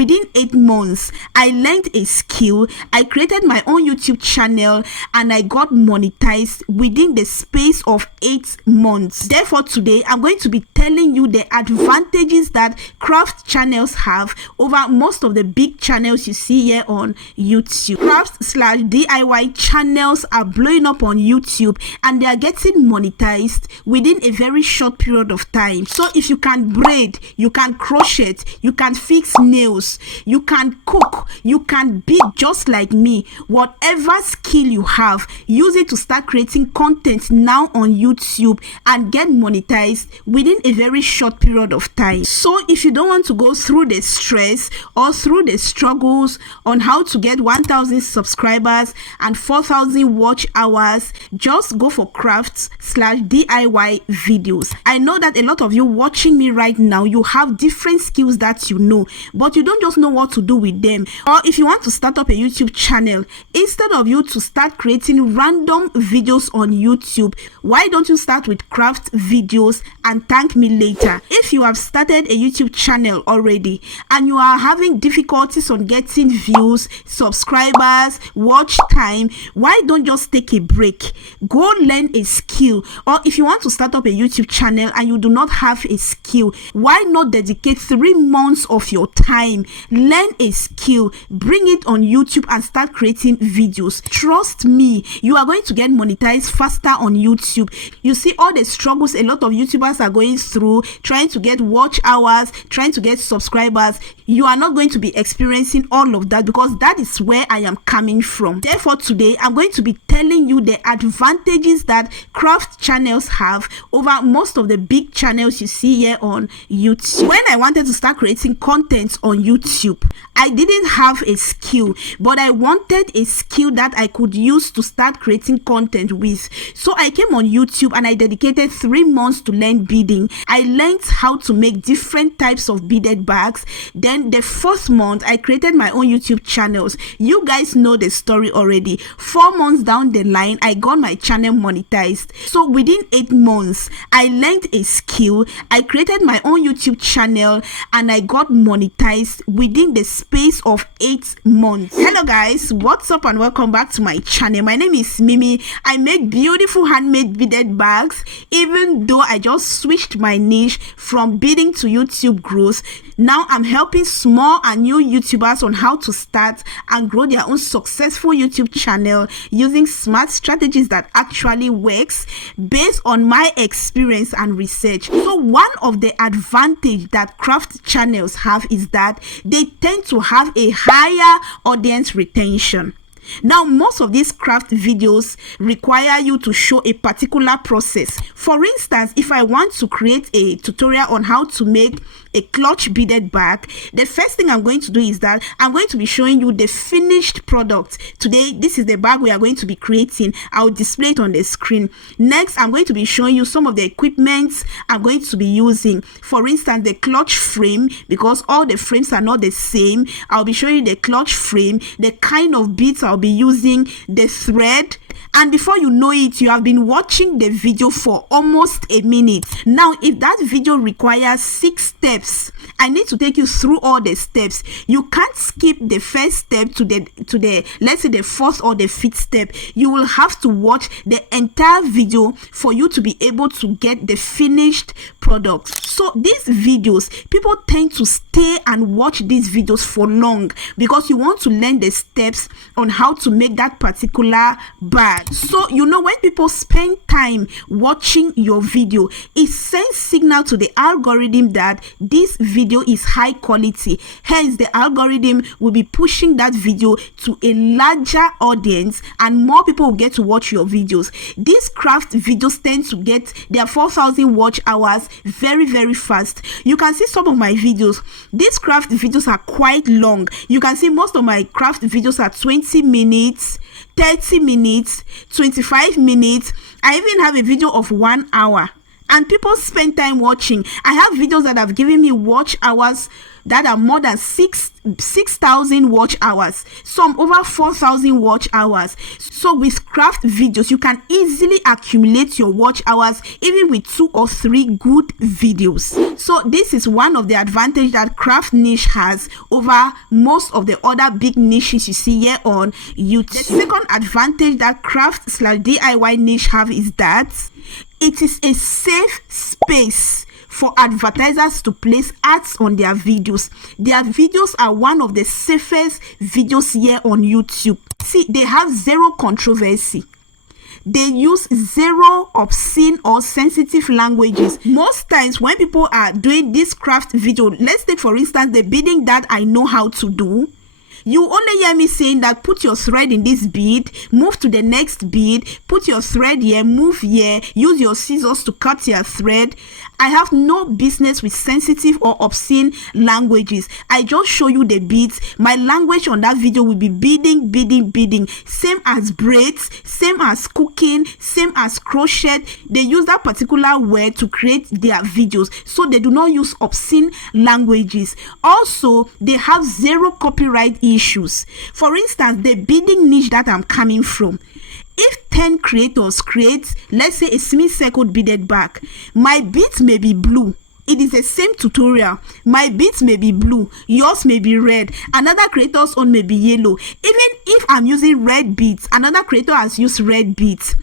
within 8 months, I learned a skill, I created my own YouTube channel, and I got monetized within the space of 8 months. Therefore, today I'm going to be telling you the advantages that craft channels have over most of the big channels you see here on YouTube. Craft/DIY channels are blowing up on YouTube and they are getting monetized within a very short period of time. So if you can braid, you can crochet, you can fix nails, you can cook, you can bead just like me, whatever skill you have, use it to start creating content now on YouTube and get monetized within a very short period of time. So if you don't want to go through the stress or through the struggles on how to get 1,000 subscribers and 4,000 watch hours, just go for crafts/DIY videos. I know that a lot of you watching me right now, you have different skills that you know, but you don't just know what to do with them. Or if you want to start up a YouTube channel, instead of you to start creating random videos on YouTube, why don't you start with craft videos and thank me later? If you have started a YouTube channel already and you are having difficulties on getting views, subscribers, watch time, why don't just take a break, go learn a skill? Or if you want to start up a YouTube channel and you do not have a skill, why not dedicate 3 months of your time, learn a skill, bring it on YouTube and start creating videos? Trust me, you are going to get monetized faster on YouTube. You see all the struggles a lot of YouTubers are going through, trying to get watch hours, trying to get subscribers. You are not going to be experiencing all of that because that is where I am coming from. Therefore, today I'm going to be telling you the advantages that craft channels have over most of the big channels you see here on YouTube. When I wanted to start creating content on YouTube, I didn't have a skill, but I wanted a skill that I could use to start creating content with. So I came on YouTube and I dedicated 3 months to learn beading. I learned how to make different types of beaded bags. Then the 4th month, I created my own YouTube channels. You guys know the story already. 4 months down the line, I got my channel monetized. So within 8 months, I learned a skill, I created my own YouTube channel, and I got monetized within the space of 8 months. Hello guys, what's up and welcome back to my channel. My name is Mimi. I make beautiful handmade beaded bags. Even though I just switched my niche from beading to YouTube growth, now I'm helping small and new YouTubers on how to start and grow their own successful YouTube channel using smart strategies that actually works based on my experience and research. So one of the advantage that craft channels have is that they tend to have a higher audience retention. Now, most of these craft videos require you to show a particular process. For instance, if I want to create a tutorial on how to make a clutch beaded bag, the first thing I'm going to do is that I'm going to be showing you the finished product. Today, this is the bag we are going to be creating. I'll display it on the screen. Next, I'm going to be showing you some of the equipment I'm going to be using. For instance, the clutch frame, because all the frames are not the same. I'll be showing you the clutch frame, the kind of beads I'll be using, the thread, and before you know it, you have been watching the video for almost a minute. Now, if that video requires 6 steps, I need to take you through all the steps. You can't skip the first step to the let's say the 4th or the 5th step. You will have to watch the entire video for you to be able to get the finished product. So these videos, people tend to stay and watch these videos for long because you want to learn the steps on how to make that particular bag. So you know, when people spend time watching your video, it sends signal to the algorithm that this video is high quality. Hence, the algorithm will be pushing that video to a larger audience and more people will get to watch your videos. These craft videos tend to get their 4,000 watch hours very fast. You can see some of my videos. These craft videos are quite long. You can see most of my craft videos are 20 minutes, 30 minutes, 25 minutes. I even have a video of 1 hour. And people spend time watching. I have videos that have given me watch hours that are more than 6,000 watch hours, some over 4,000 watch hours. So with craft videos, you can easily accumulate your watch hours even with 2 or 3 good videos. So this is one of the advantage that craft niche has over most of the other big niches you see here on YouTube. The second advantage that craft/DIY niche have is that it is a safe space for advertisers to place ads on their videos. Their videos are one of the safest videos here on YouTube. See, they have zero controversy. They use zero obscene or sensitive languages. Most times when people are doing this craft video, let's take for instance the beading that I know how to do. You only hear me saying that put your thread in this bead, move to the next bead, put your thread here, move here, use your scissors to cut your thread. I have no business with sensitive or obscene languages. I just show you the beads. My language on that video will be beading, beading, beading. Same as braids, same as cooking, same as crochet. They use that particular word to create their videos. So they do not use obscene languages. Also, they have zero copyright issues. For instance, the beading niche that I'm coming from, if 10 creators create, let's say, a semi-circled beaded bag, my beads may be blue. It is the same tutorial. My beads may be blue, yours may be red, another creator's own may be yellow. Even if I'm using red beads, another creator has used red beads.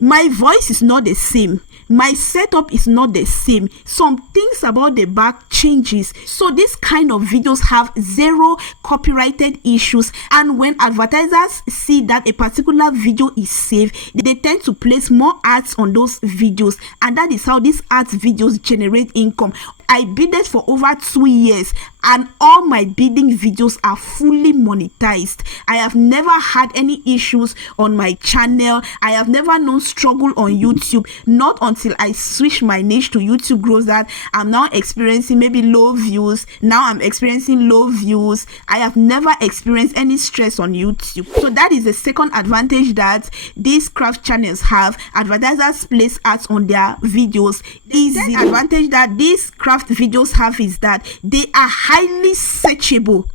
My voice is not the same. My setup is not the same. Some things about the back changes. So this kind of videos have zero copyrighted issues, and when advertisers see that a particular video is safe, they tend to place more ads on those videos, and that is how these ads videos generate income. I beaded for over 2 years and all my bidding videos are fully monetized. I have never had any issues on my channel. I have never known struggle on YouTube, not until I switched my niche to YouTube Growth that I'm now experiencing maybe low views. Now I'm experiencing low views. I have never experienced any stress on YouTube. So that is the second advantage that these craft channels have. Advertisers place ads on their videos. The advantage that these craft videos have is that they are highly searchable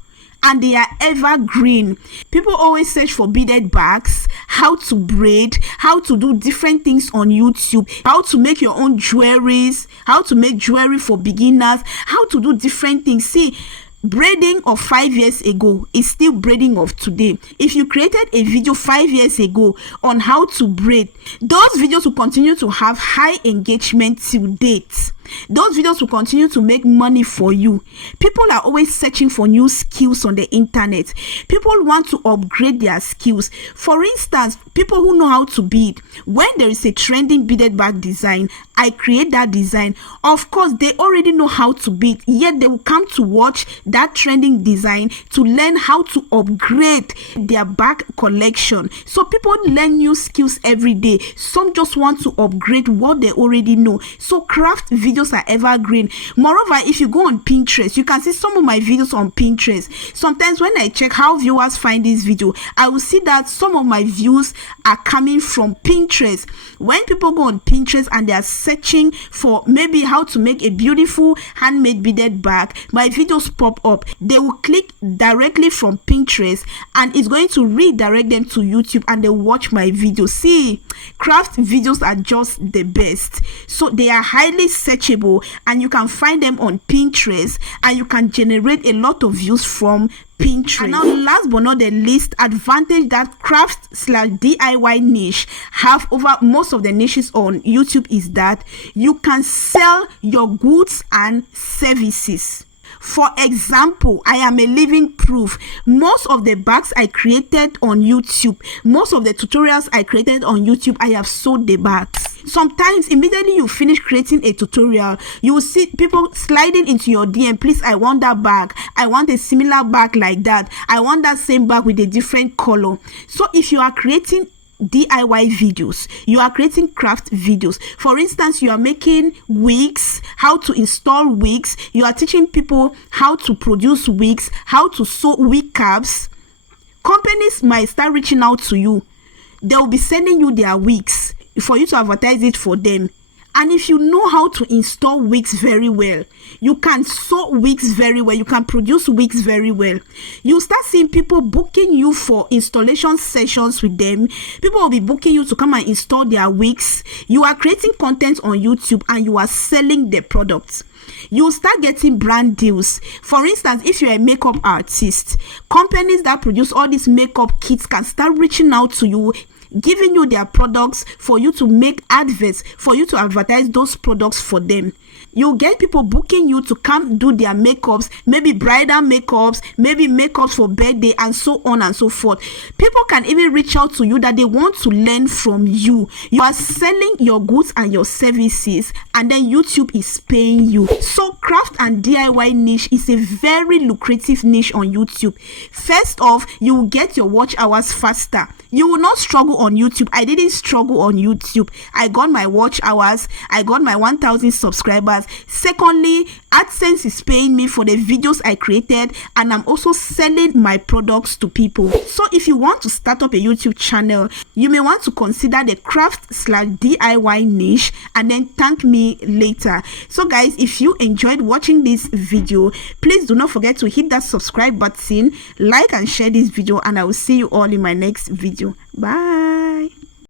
and they are evergreen. People always search for beaded bags, how to braid, how to do different things on YouTube, how to make your own jewelries, how to make jewelry for beginners, how to do different things. See, braiding of 5 years ago is still braiding of today. If you created a video 5 years ago on how to braid, those videos will continue to have high engagement till date. Those videos will continue to make money for you. People are always searching for new skills on the internet. People want to upgrade their skills. For instance, people who know how to bead, when there is a trending beaded bag design, I create that design. Of course, they already know how to bead, yet they will come to watch that trending design to learn how to upgrade their bag collection. So people learn new skills every day. Some just want to upgrade what they already know. So craft videos are evergreen. Moreover, if you go on Pinterest, you can see some of my videos on Pinterest. Sometimes when I check how viewers find this video, I will see that some of my views are coming from Pinterest. When people go on Pinterest and they are searching for maybe how to make a beautiful handmade beaded bag, my videos pop up. They will click directly from Pinterest and it's going to redirect them to YouTube and they watch my video. See, craft videos are just the best. So they are highly searchable and you can find them on Pinterest and you can generate a lot of views from Pinterest. And now, last but not the least advantage that craft/DIY niche have over most of the niches on YouTube is that you can sell your goods and services. For example, I am a living proof. Most of the bags I created on YouTube, most of the tutorials I created on YouTube, I have sold the bags. Sometimes immediately you finish creating a tutorial, you will see people sliding into your DM, please, I want that bag, I want a similar bag like that, I want that same bag with a different color. So if you are creating DIY videos, you are creating craft videos, for instance, you are making wigs, how to install wigs, you are teaching people how to produce wigs, how to sew wig caps, companies might start reaching out to you. They will be sending you their wigs for you to advertise it for them. And if you know how to install wigs very well, you can sew wigs very well, you can produce wigs very well, you start seeing people booking you for installation sessions with them. People will be booking you to come and install their wigs. You are creating content on YouTube and you are selling the products. You start getting brand deals. For instance, if you're a makeup artist, companies that produce all these makeup kits can start reaching out to you, giving you their products for you to make adverts, for you to advertise those products for them. You get people booking you to come do their makeups, maybe bridal makeups, maybe makeups for birthday, and so on and so forth. People can even reach out to you that they want to learn from you. You are selling your goods and your services, and then YouTube is paying you. So craft and DIY niche is a very lucrative niche on YouTube. First off, you will get your watch hours faster. You will not struggle on YouTube. I didn't struggle on YouTube. I got my watch hours. I got my 1,000 subscribers. Secondly, AdSense is paying me for the videos I created, and I'm also selling my products to people. So if you want to start up a YouTube channel, you may want to consider the craft/DIY niche and then thank me later. So guys, if you enjoyed watching this video, please do not forget to hit that subscribe button, like and share this video, and I will see you all in my next video. Bye.